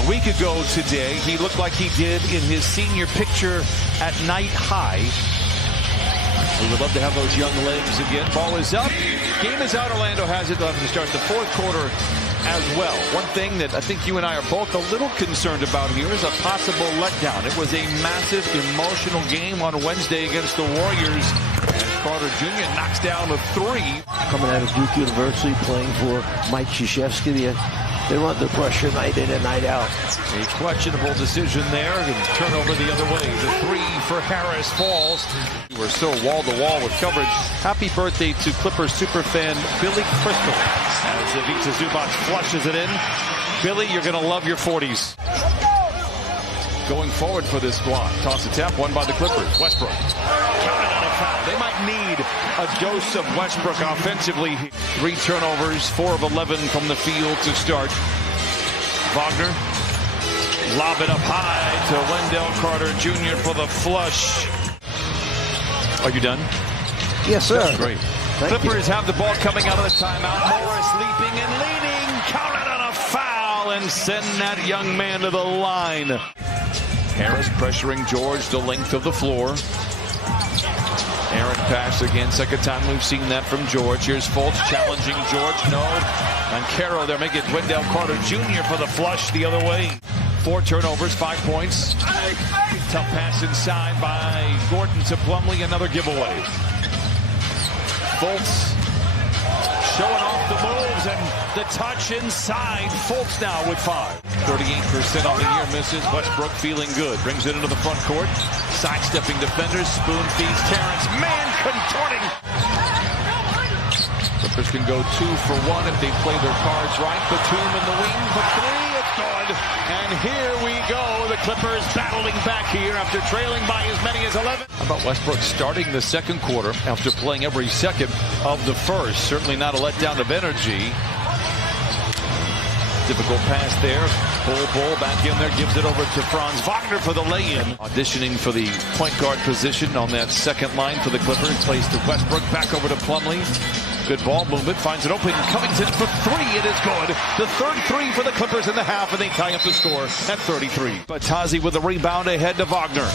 A week ago today, he looked like he did in his senior picture at Night High. We would love to have those young legs again. Ball is up. Game is out. Orlando has it. They'll have to start the fourth quarter as well. One thing that I think you and I are both a little concerned about here is a possible letdown. It was a massive emotional game on Wednesday against the Warriors. As Carter Jr. knocks down a three. Coming out of Duke University, playing for Mike Krzyzewski. They're under pressure night in and night out. A questionable decision there, and turnover the other way. The three for Harris falls. We're so wall-to-wall with coverage. Happy birthday to Clippers superfan Billy Crystal as Ivica Zubac flushes it in. Billy, you're going to love your 40s. Going forward for this squad. Toss a tap, won by the Clippers. Westbrook. Counted on a foul. They might need a dose of Westbrook offensively. 3 turnovers, 4 of 11 from the field to start. Wagner. Lob it up high to Wendell Carter Jr. for the flush. Are you done? Yes, sir. That's great. Clippers have the ball coming out of the timeout. Morris leaping and leaning. Counted on a foul and send that young man to the line. Harris pressuring George the length of the floor. Aaron pass again. Second time we've seen that from George. Here's Fultz challenging George. No. And Caro, they're making Wendell Carter Jr. for the flush the other way. 4 turnovers, 5 points. Tough pass inside by Gordon to Plumlee. Another giveaway. Fultz showing off the moves and the touch inside. Fultz now with 5. 38% on the year misses. Westbrook feeling good. Brings it into the front court. Sidestepping defenders. Spoon feeds Terrence. Man contorting. Clippers can go 2 for 1 if they play their cards right. Batum in the wing for 3. It's good. And here we go. The Clippers battling back here after trailing by as many as 11. How about Westbrook starting the second quarter after playing every second of the first? Certainly not a letdown of energy. Difficult pass there. Bull back in there, gives it over to Franz Wagner for the lay-in. Auditioning for the point guard position on that second line for the Clippers. Plays to Westbrook, back over to Plumlee. Good ball movement, finds it open. Covington for 3, it is good. The third 3 for the Clippers in the half, and they tie up the score at 33. Batazi with the rebound ahead to Wagner.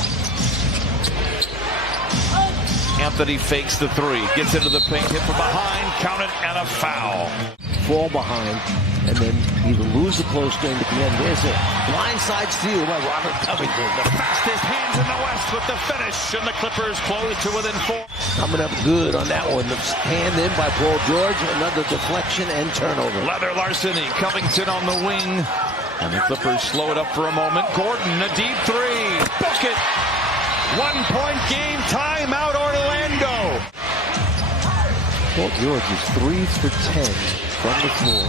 Anthony fakes the 3, gets into the paint, hit from behind, counted, and a foul. Fall behind, and then either lose the close game at the end. There's a blindside steal by Robert Covington. The fastest hands in the West with the finish, and the Clippers close to within 4. Coming up good on that one. The hand in by Paul George, another deflection and turnover. Leather larceny, Covington on the wing, and the Clippers slow it up for a moment. Gordon, a deep 3, book it. 1-point game, timeout Orlando. Paul George is 3 for 10 from the floor,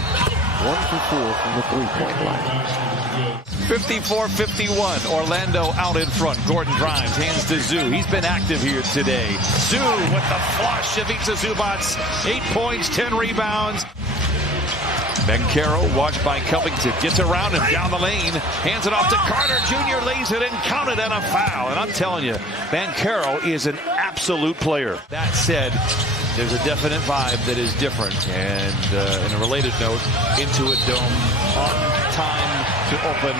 1 for 4 from the 3-point line. 54-51, Orlando out in front. Gordon drives, hands to Zoo. He's been active here today. Zoo with the flush. Ivica Zubac, 8 points, 10 rebounds. Banchero, watched by Covington, gets around him down the lane, hands it off to Carter Jr., lays it in, counted, and a foul. And I'm telling you, Banchero is an absolute player. That said, there's a definite vibe that is different. And in a related note, Intuit Dome on time to open.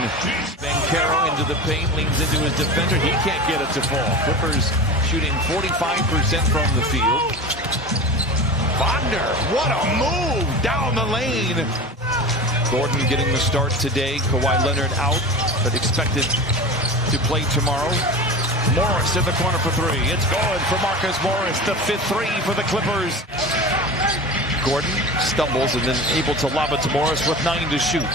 Banchero into the paint, leans into his defender. He can't get it to fall. Clippers shooting 45% from the field. Wagner, what a move down the lane. Gordon getting the start today. Kawhi Leonard out, but expected to play tomorrow. Morris in the corner for 3. It's good for Marcus Morris, the 5th 3 for the Clippers. Gordon stumbles and then able to lob it to Morris with 9 to shoot.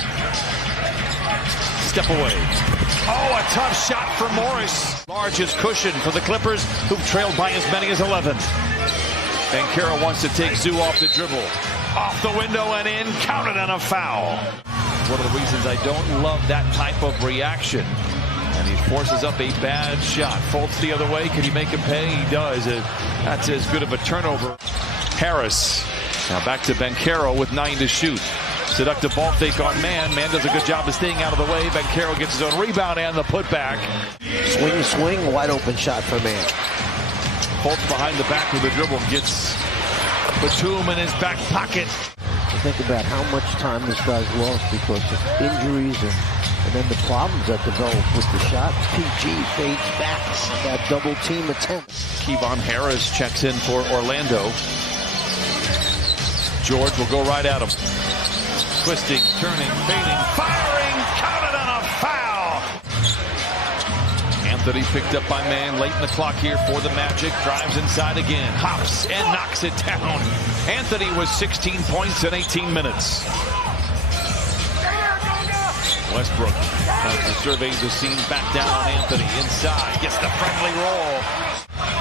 Step away. Oh, a tough shot for Morris. Largest cushion for the Clippers, who've trailed by as many as 11. Banchero wants to take Zoo off the dribble. Off the window and in, counted on a foul. One of the reasons I don't love that type of reaction. And he forces up a bad shot. Fultz the other way. Can he make him pay? He does. That's as good of a turnover. Harris. Now back to Banchero with 9 to shoot. Seductive ball fake on Man. Man does a good job of staying out of the way. Banchero gets his own rebound and the putback. Swing, wide open shot for Man. Fultz behind the back with the dribble, gets Batum in his back pocket. Think about how much time this guy's lost because of injuries and And then the problems that develop with the shot. PG fades back. That double team attempt. Kevon Harris checks in for Orlando. George will go right at him. Twisting, turning, fading, firing, counted on a foul. Anthony picked up by man late in the clock here for the Magic. Drives inside again, hops and knocks it down. Anthony was 16 points in 18 minutes. Westbrook surveys the scene, back down on Anthony. Inside, gets the friendly roll.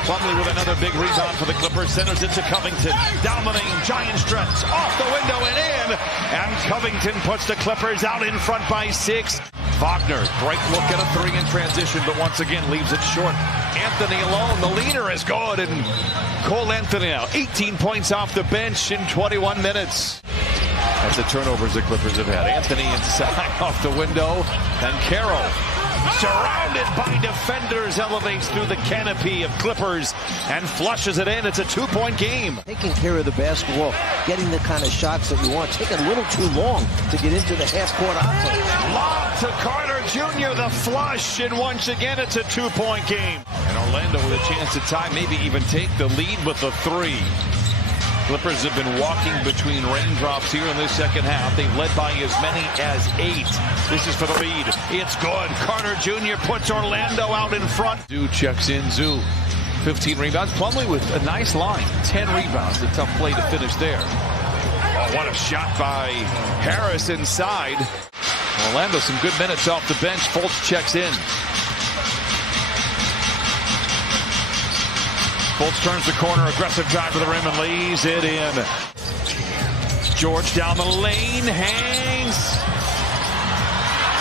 Plumlee with another big rebound for the Clippers. Centers it to Covington. Down the lane, giant stretch. Off the window and in. And Covington puts the Clippers out in front by 6. Wagner, great look at a 3 in transition, but once again leaves it short. Anthony alone, the leader is good. And Cole Anthony now, 18 points off the bench in 21 minutes. That's the turnovers the Clippers have had. Anthony inside off the window. And Carroll, surrounded by defenders, elevates through the canopy of Clippers and flushes it in. It's a 2-point game. Taking care of the basketball, getting the kind of shots that you want. Taking a little too long to get into the half-court offense. Lob to Carter Jr., the flush, and once again it's a 2-point game. And Orlando with a chance to tie, maybe even take the lead with a 3. Clippers have been walking between raindrops here in this second half. They've led by as many as 8. This is for the lead. It's good. Carter Jr. puts Orlando out in front. Zoo checks in. Zoo, 15 rebounds. Plumlee with a nice line. 10 rebounds. A tough play to finish there. Oh, what a shot by Harris inside. Orlando, some good minutes off the bench. Fultz checks in. Fultz turns the corner, aggressive drive to the rim and lays it in. George down the lane, hangs.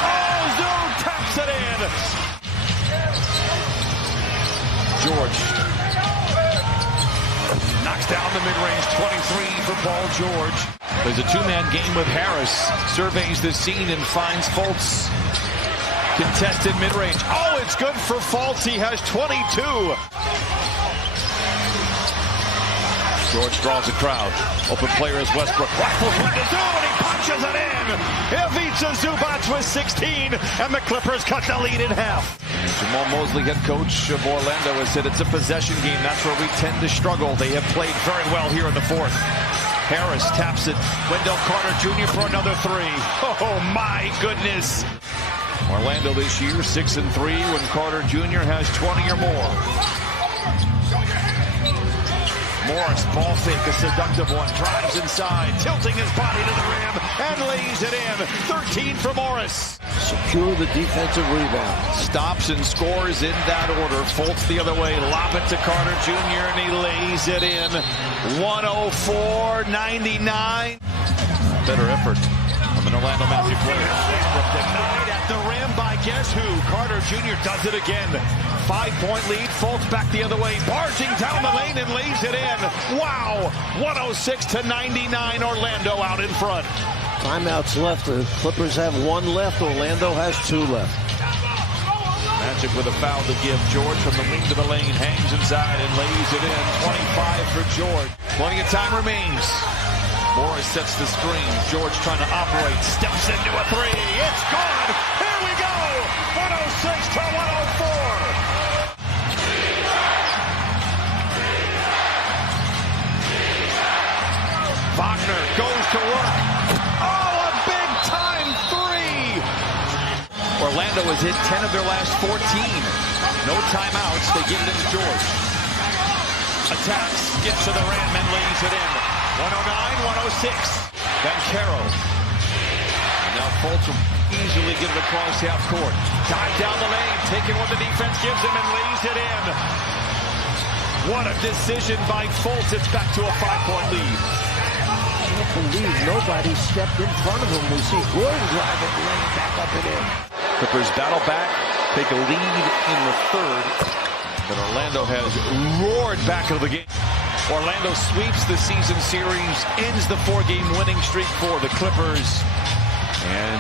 Oh, Zoo taps it in. George knocks down the mid-range, 23 for Paul George. There's a 2-man game with Harris. Surveys the scene and finds Fultz. Contested mid-range. Oh, it's good for Fultz. He has 22. George draws a crowd. Open player is Westbrook. Rifles one to Zoo, and he punches it in. Ivica Zubac with 16, and the Clippers cut the lead in half. Jamal Mosley, head coach of Orlando, has said it's a possession game. That's where we tend to struggle. They have played very well here in the 4th. Harris taps it. Wendell Carter Jr. for another 3. Oh, my goodness. Orlando this year, 6-3, when Carter Jr. has 20 or more. Morris, ball fake, a seductive one, drives inside, tilting his body to the rim, and lays it in. 13 for Morris. Secure the defensive rebound. Stops and scores in that order. Fultz the other way, lob it to Carter Jr., and he lays it in. 104-99. Better effort from an Orlando Magic player. Westbrook denied at the rim by guess who? Carter Jr. does it again. 5-point lead. Fultz back the other way, barging down the lane and lays it in. Wow! 106-99. Orlando out in front. Timeouts left. The Clippers have 1 left. Orlando has 2 left. Magic with a foul to give. George from the wing to the lane, hangs inside and lays it in. 25 for George. Plenty of time remains. Morris sets the screen. George trying to operate. Steps into a 3. It's good. Here we go. 106-104. Wagner goes to work. Oh, a big-time 3! Orlando has hit 10 of their last 14. No timeouts. They give it to George. Attacks, gets to the rim and lays it in. 109-106. Banchero. And now Fultz will easily get it across half court. Dive down the lane, taking what the defense gives him and lays it in. What a decision by Fultz. It's back to a 5-point lead. I can't believe nobody stepped in front of him. We see Gordon drive it, lane back up and in. Clippers battle back, take a lead in the 3rd. But Orlando has roared back into the game. Orlando sweeps the season series, ends the 4-game winning streak for the Clippers. And